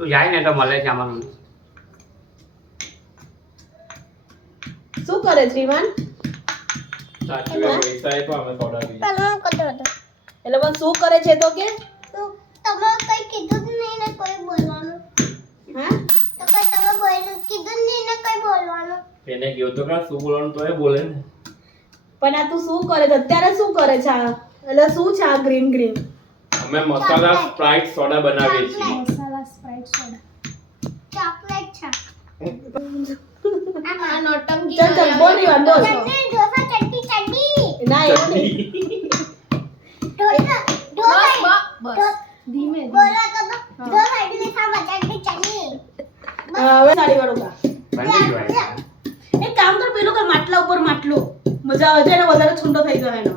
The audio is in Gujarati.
તું જાય ને તો મળે છે અમારું શું કરે શ્રીમાન સાચું પૈસા આપ્યા અમે સોડા પી એટલે પણ શું કરે છે તો કે તમે કઈ કીધું જ નહીં ને કોઈ બોલવાનું હા તો કઈ તમે બોલ્યું કીધું જ નહીં ને કઈ બોલવાનું એને કીધું તો શું બોલવાનું તો એ બોલે ને પણ આ તું શું કરે છે અત્યારે શું કરે છે આ એટલે શું છે આ ગ્રીન ગ્રીન અમે મસાલા સ્પ્રાઇટ સોડા બનાવીએ છીએ મસાલા સ્પ્રાઇટ સોડા ચોકલેટ છે આ નોટંકી ચાલ ચાલ બોલ રીવાન બોલ ચટણી ઢોસા ચટણી ના એવું નહીં ઢોસા બસ ધીમે બોલો તો ઢોસા ઇડલી સાંભાર ચટણી હવે સાડી વાળું કા બંધી જોવાય એક કામ કર પેલું કર માટલા ઉપર માટલું મજા આવે છે એને વધારે છુંડો થઈ જાય એનો